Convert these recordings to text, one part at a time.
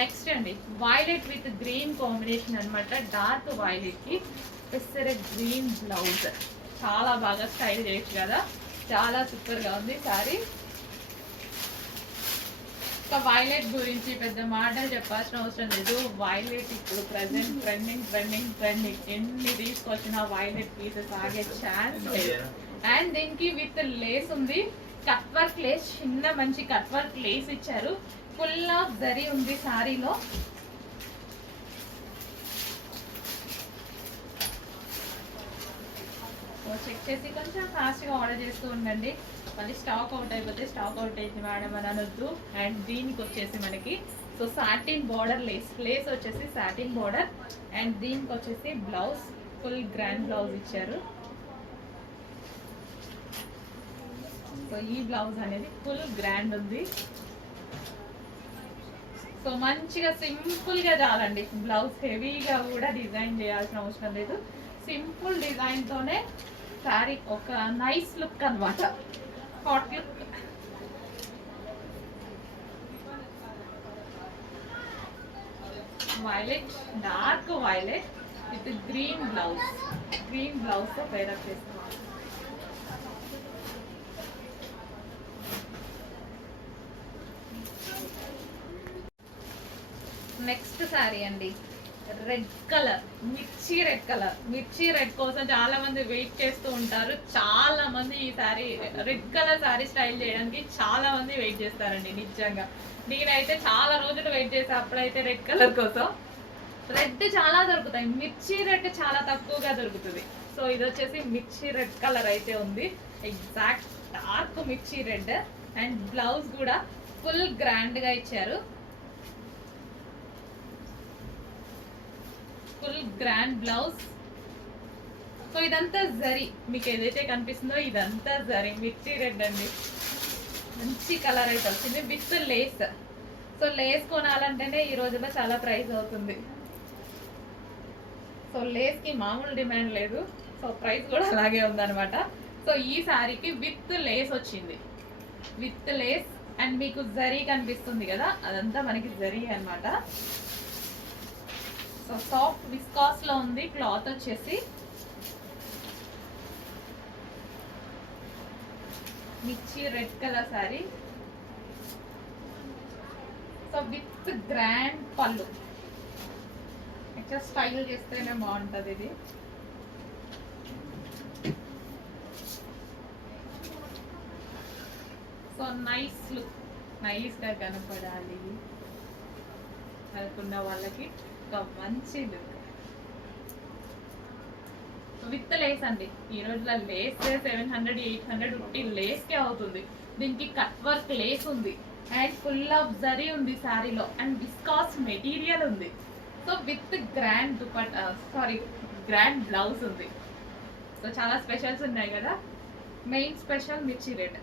Next అండి violet with green combination అనమాట. Dark violet కి పెసర గ్రీన్ బ్లౌజ్. చాలా బాగా స్టైల్ చేయొచ్చు కదా, చాలా సూపర్ గా ఉంది సారీ. ఇంకా వైలెట్ గురించి పెద్ద మాటలు చెప్పాల్సిన అవసరం లేదు. వైలెట్ ఇప్పుడు ప్రజెంట్ ట్రెండింగ్ ఎన్ని తీసుకొచ్చినా వైలెట్ పీసెస్ ఆగే ఛాన్స్ లేదు. అండ్ దీనికి విత్ లేస్ ఉంది, కట్ వర్క్ లేస్, చిన్న మంచి కట్ వర్క్ లేస్ ఇచ్చారు. ఫుల్ ఆఫ్ జరీ ఉంది సారీలో. చెక్ చేసి కొంచెం ఫాస్ట్గా ఆర్డర్ చేస్తూ ఉండండి, మళ్ళీ స్టాక్ అవుట్ అయిపోతే స్టాక్ అవుట్ అయింది మేడం అని అనొద్దు. అండ్ దీనికి వచ్చేసి మనకి సో సాటిన్ బార్డర్ లేస్ వచ్చేసి సాటిన్ బార్డర్. అండ్ దీనికి వచ్చేసి బ్లౌజ్ ఫుల్ గ్రాండ్ బ్లౌజ్ ఇచ్చారు. సో ఈ బ్లౌజ్ అనేది ఫుల్ గ్రాండ్ ఉంది. సో మంచిగా సింపుల్గా చాలండి బ్లౌజ్, హెవీగా కూడా డిజైన్ చేయాల్సిన అవసరం లేదు. సింపుల్ డిజైన్తోనే శారీ ఒక నైస్ లుక్ అనమాట, hot look. Violet, dark violet with green బ్లౌజ్తో పేరప్ చేసుకోవాలి. నెక్స్ట్ శారీ అండి రెడ్ కలర్, మిర్చి రెడ్ కోసం చాలా మంది వెయిట్ చేస్తూ ఉంటారు. చాలా మంది ఈ sari red colour sari style చేయడానికి చాలా మంది వెయిట్ చేస్తారండి. నిజంగా నేనైతే చాలా రోజులు వెయిట్ చేసా అప్పుడైతే రెడ్ కలర్ కోసం. రెడ్ చాలా దొరుకుతాయి, మిర్చి రెడ్ చాలా తక్కువగా దొరుకుతుంది. సో ఇది వచ్చేసి మిర్చి రెడ్ కలర్ అయితే ఉంది, ఎగ్జాక్ట్ డార్క్ మిర్చి రెడ్. అండ్ బ్లౌజ్ కూడా ఫుల్ గ్రాండ్ గా ఇచ్చారు, ఫుల్ గ్రాండ్ బ్లౌజ్. సో ఇదంతా జరీ, మీకు ఏదైతే కనిపిస్తుందో ఇదంతా జరీ మిర్చి రెడ్ అండి. మంచి కలర్ అయితే వచ్చింది విత్ లేస్. సో లేస్ కొనాలంటేనే ఈ రోజుల్లో చాలా ప్రైస్ అవుతుంది. సో లేస్కి మామూలు డిమాండ్ లేదు, సో ప్రైస్ కూడా అలాగే ఉందన్నమాట. సో ఈ శారీకి విత్ లేస్ వచ్చింది, విత్ లేస్. అండ్ మీకు జరీ కనిపిస్తుంది కదా, అదంతా మనకి జరీ అనమాట. సో సాఫ్ట్ విస్కాస్ లో ఉంది క్లాత్ వచ్చేసి. మిర్చి red colour sari. So with grand పళ్ళు, జస్ట్ స్టైల్ చేస్తేనే బాగుంటుంది ఇది. సో నైస్ లుక్, నైస్గా కనపడాలి అనుకున్న వాళ్ళకి ఒక మంచి లుక్ విత్ లేస్ అండి. ఈ రోజులో లేస్ 700 800 రూపీ లేస్కే అవుతుంది. దీనికి కట్ వర్క్ లేస్ ఉంది అండ్ ఫుల్ ఆఫ్ జరీ ఉంది శారీలో. అండ్ విస్కాస్ మెటీరియల్ ఉంది. So with grand grand blouse ఉంది. సో చాలా స్పెషల్స్ ఉన్నాయి కదా. మెయిన్ స్పెషల్ మిర్చి రెడ్.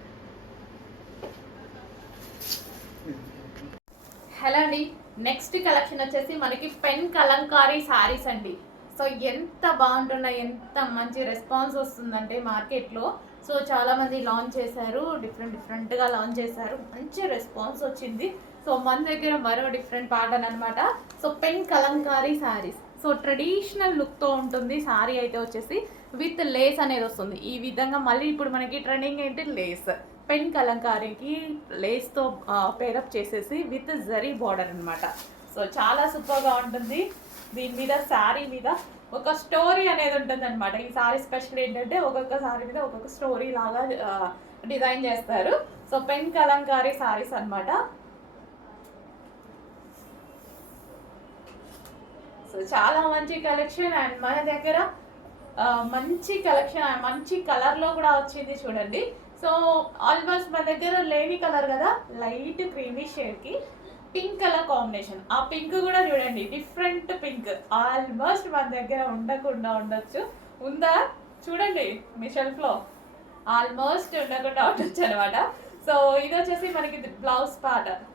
హలో అండి, నెక్స్ట్ కలెక్షన్ వచ్చేసి మనకి పెన్ కలంకారీ శారీస్ అండి. సో ఎంత బాగుంటున్నాయి, ఎంత మంచి రెస్పాన్స్ వస్తుందంటే మార్కెట్లో. సో చాలామంది లాంచ్ చేశారు, డిఫరెంట్గా లాంచ్ చేశారు, మంచి రెస్పాన్స్ వచ్చింది. సో మన దగ్గర మరో డిఫరెంట్ ప్యాటర్న్ అనమాట. So pen Kalamkari saris. So traditional లుక్తో ఉంటుంది శారీ అయితే వచ్చేసి విత్ లేస్ అనేది వస్తుంది ఈ విధంగా. మళ్ళీ ఇప్పుడు మనకి ట్రెండింగ్ ఏంటి, లేస్. పెన్ కలంకారీకి లేస్తో పేరప్ చేసేసి విత్ జరీ బార్డర్ అనమాట. సో చాలా సూపర్గా ఉంటుంది. దీని మీద శారీ మీద ఒక స్టోరీ అనేది ఉంటుంది అనమాట. ఈ శారీ స్పెషల్ ఏంటంటే ఒక్కొక్క శారీ మీద ఒక్కొక్క స్టోరీ లాగా డిజైన్ చేస్తారు. సో పెన్ కలంకారీ శారీస్ అనమాట. సో చాలా మంచి కలెక్షన్. అండ్ మన దగ్గర మంచి కలెక్షన్, మంచి కలర్లో కూడా వచ్చింది చూడండి. సో ఆల్మోస్ట్ మన దగ్గర లేని కలర్ కదా, లైట్ క్రీమీ షేడ్కి పింక్ కలర్ కాంబినేషన్. ఆ పింక్ కూడా చూడండి, డిఫరెంట్ పింక్. ఆల్మోస్ట్ మన దగ్గర ఉండకుండా ఉండొచ్చు, ఉందా చూడండి మీ షెల్ఫ్లో, ఆల్మోస్ట్ ఉండకుండా ఉండొచ్చు అనమాట. సో ఇది వచ్చేసి మనకి blouse pattern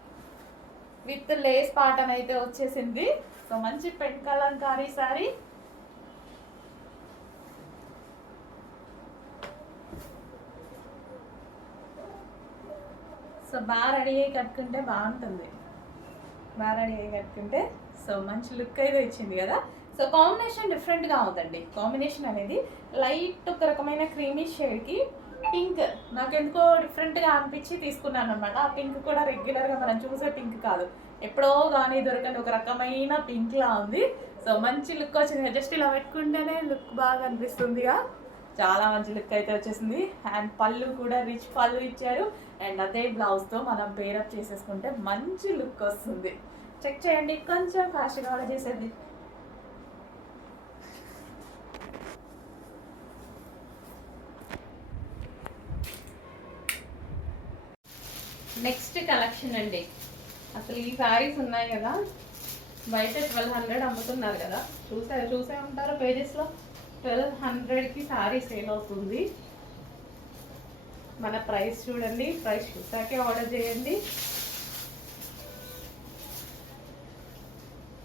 with lace pattern అయితే వచ్చేసింది. సో మంచి పెన్ కలంకారీ శారీ. సో బాగా రెడీ అయ్యి కట్టుకుంటే బాగుంటుంది. మారాణి కట్టుకుంటే సో మంచి లుక్ అయితే ఇచ్చింది కదా. సో కాంబినేషన్ డిఫరెంట్గా ఉందండి. కాంబినేషన్ అనేది లైట్ ఒక రకమైన క్రీమీ షేడ్కి పింక్ నాకెందుకో డిఫరెంట్గా అనిపించి తీసుకున్నాను అనమాట. ఆ పింక్ కూడా రెగ్యులర్గా మనం చూసే పింక్ కాదు, ఎప్పుడో కానీ దొరకని ఒక రకమైన పింక్లా ఉంది. సో మంచి లుక్ వచ్చింది. జస్ట్ ఇలా పెట్టుకుంటేనే లుక్ బాగా అనిపిస్తుందిగా. చాలా మంచి లుక్ అయితే వచ్చేసింది. అండ్ పళ్ళు కూడా రిచ్ పళ్ళు ఇచ్చారు. అండ్ అదే బ్లౌజ్తో మనం పేరప్ చేసేసుకుంటే మంచి లుక్ వస్తుంది. చెక్ చేయండి, కొంచెం ఫాస్ట్గా ఆర్డర్ చేసేది. నెక్స్ట్ కలెక్షన్ అండి. అసలు ఈ శారీస్ ఉన్నాయి కదా, బయట 1200 అమ్ముతున్నారు కదా, చూసే ఉంటారు పేజెస్లో. 1200కి శారీ సేల్ అవుతుంది. మన ప్రైస్ చూడండి, ప్రైస్ చూసాకే ఆర్డర్ చేయండి.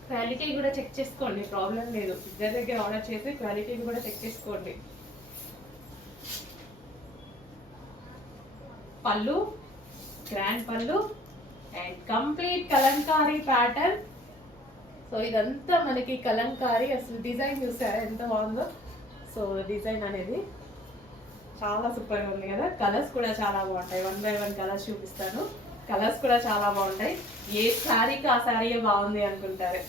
క్వాలిటీ కూడా చెక్ చేసుకోండి, ప్రాబ్లం లేదు. దగ్గర ఆర్డర్ చేసి క్వాలిటీ కూడా చెక్ చేసుకోండి. పళ్ళు గ్రాండ్ పళ్ళు and complete Kalamkari pattern. So ఇదంతా మనకి కలంకారీ. అసలు డిజైన్ చూసారా ఎంత బాగుందో. సో డిజైన్ అనేది చాలా సూపర్గా ఉంది కదా. కలర్స్ కూడా చాలా బాగుంటాయి. 1 by 1 కలర్స్ చూపిస్తాను. కలర్స్ కూడా చాలా బాగుంటాయి. ఏ శారీకి ఆ శారీయే బాగుంది అనుకుంటారు.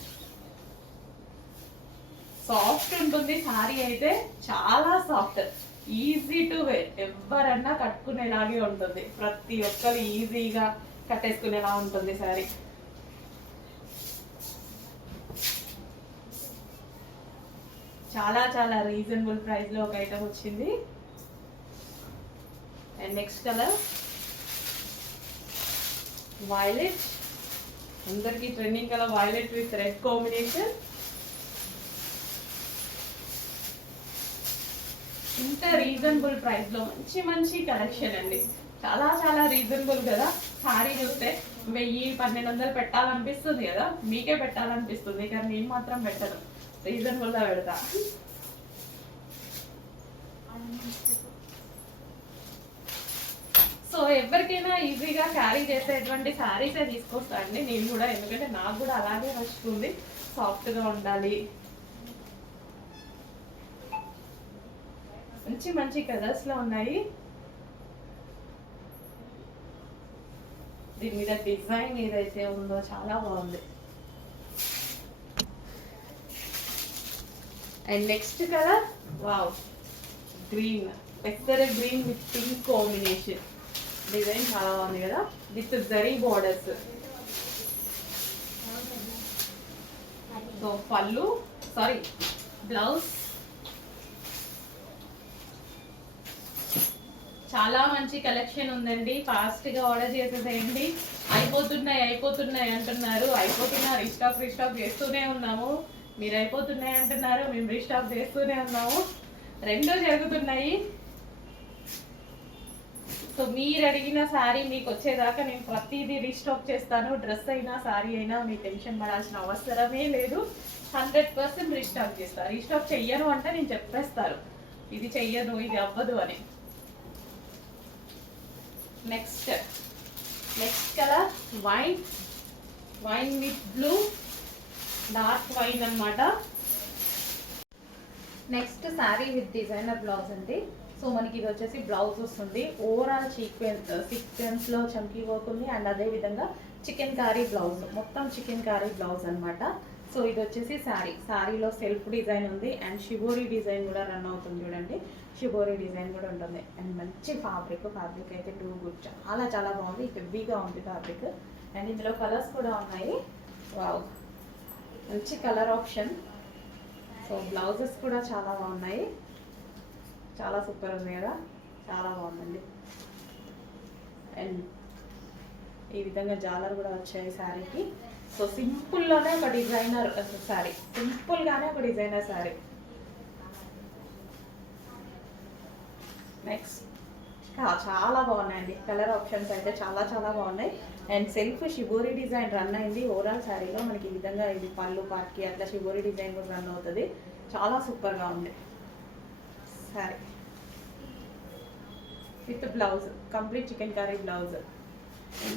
సాఫ్ట్ ఉంటుంది శారీ అయితే, చాలా సాఫ్ట్, ఈజీ టు వేర్. ఎవరన్నా కట్టుకునేలాగే ఉంటుంది. ప్రతి ఒక్కరు ఈజీగా కట్టేసుకునేలా ఉంటుంది శారీ. చాలా చాలా రీజనబుల్ ప్రైస్లో ఒక ఐటమ్ వచ్చింది. And next colour violet. అందరికీ trending colour violet with red combination. ఇంత రీజనబుల్ ప్రైస్లో మంచి మంచి కలెక్షన్ అండి. చాలా చాలా రీజనబుల్ కదా. శారీ చూస్తే 1000-1200 పెట్టాలనిపిస్తుంది కదా, మీకే పెట్టాలనిపిస్తుంది, కానీ నేను మాత్రం పెట్టను, రీజనబుల్గా పెడతా. సో ఎవరికైనా ఈజీగా క్యారీ చేసేటువంటి శారీసే తీసుకొస్తా అండి నేను కూడా, ఎందుకంటే నాకు కూడా అలాగే నచ్చుతుంది, సాఫ్ట్గా ఉండాలి. మంచి మంచి కలర్స్లో ఉన్నాయి. దీని మీద డిజైన్ ఏదైతే ఉందో చాలా బాగుంది. And next colour wow, green, పెసర green with pink combination. Design చాలా బాగుంది కదా, with zari borders. So pallu blouse. చాలా మంచి కలెక్షన్ ఉందండి. ఫాస్ట్గా ఆర్డర్ చేసేసేయండి. అయిపోతున్నాయి అంటున్నారు. రీస్టాక్ చేస్తూనే ఉన్నాము. మీరు అయిపోతున్నాయి అంటున్నారు, మేము రీస్టాక్ చేస్తూనే ఉన్నాము. రెండూ జరుగుతున్నాయి. సో మీరు అడిగిన శారీ మీకు వచ్చేదాకా నేను ప్రతిదీ రీస్టాక్ చేస్తాను. డ్రెస్ అయినా శారీ అయినా మీ టెన్షన్ పడాల్సిన అవసరమే లేదు. 100% రీస్టాక్ చేస్తాను. రీస్టాక్ చెయ్యను అంటే నేను చెప్పేస్తాను, ఇది చెయ్యను, ఇది అవ్వదు అని. Next colour wine with blue, dark wine అన్నమాట. Next sari with designer blouse అండి. సో మనకి ఇది వచ్చేసి బ్లౌజ్ వస్తుంది. ఓవరాల్ సీక్వెన్స్లో చమ్కీ వర్క్ ఉంది. అండ్ అదేవిధంగా చికెన్ కారీ బ్లౌజ్, మొత్తం చికెన్ కారీ బ్లౌజ్ అనమాట. సో ఇది వచ్చేసి శారీలో సెల్ఫ్ డిజైన్ ఉంది. అండ్ షిబోరి డిజైన్ కూడా రన్ అవుతుంది చూడండి. షిబోరి డిజైన్ కూడా ఉంటుంది. అండ్ మంచి ఫ్యాబ్రిక్ అయితే టూ గుడ్, చాలా చాలా బాగుంది. హెవీగా ఉంది ఫ్యాబ్రిక్. అండ్ ఇందులో కలర్స్ కూడా ఉన్నాయి. వావ్, మంచి కలర్ ఆప్షన్. సో బ్లౌజెస్ కూడా చాలా బాగున్నాయి. చాలా సూపర్ ఉంది కదా, చాలా బాగుందండి. అండ్ ఈ విధంగా జాలర్ కూడా వచ్చాయి శారీకి. సో సింపుల్గానే ఒక డిజైనర్ శారీ. నెక్స్ట్ చాలా బాగున్నాయండి కలర్ ఆప్షన్స్ అయితే, చాలా చాలా బాగున్నాయి. And self shibori design run అయింది ఓవరాల్ శారీలో. మనకి ఈ విధంగా ఇది పళ్ళు పార్ట్కి అట్లా షిబోరి డిజైన్ కూడా రన్ అవుతుంది. చాలా సూపర్గా ఉంది sari with blouse, complete chicken curry blouse.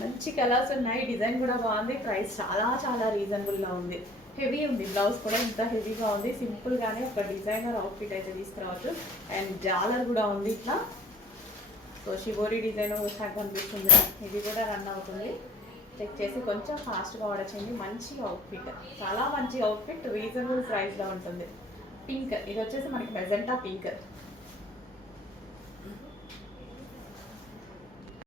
మంచి కలర్స్ ఉన్నాయి, డిజైన్ కూడా బాగుంది, ప్రైస్ చాలా చాలా రీజనబుల్గా ఉంది. హెవీ ఉంది, బ్లౌజ్ కూడా ఇంత హెవీగా ఉంది. సింపుల్గానే ఒక డిజైనర్ అవుట్ఫిట్ అయితే తీసుకురావచ్చు. అండ్ జాలర్ కూడా ఉంది ఇట్లా. సో షిబోరి డిజైన్ నాకు కనిపిస్తుంది, ఇది కూడా రన్ అవుతుంది. చెక్ చేసి కొంచెం ఫాస్ట్గా ఆర్డర్ చేయండి. మంచి అవుట్ఫిట్, చాలా మంచి అవుట్ఫిట్, రీజనబుల్ ప్రైస్లో ఉంటుంది. పింక్, ఇది వచ్చేసి మనకి మెజెంటా పింక్.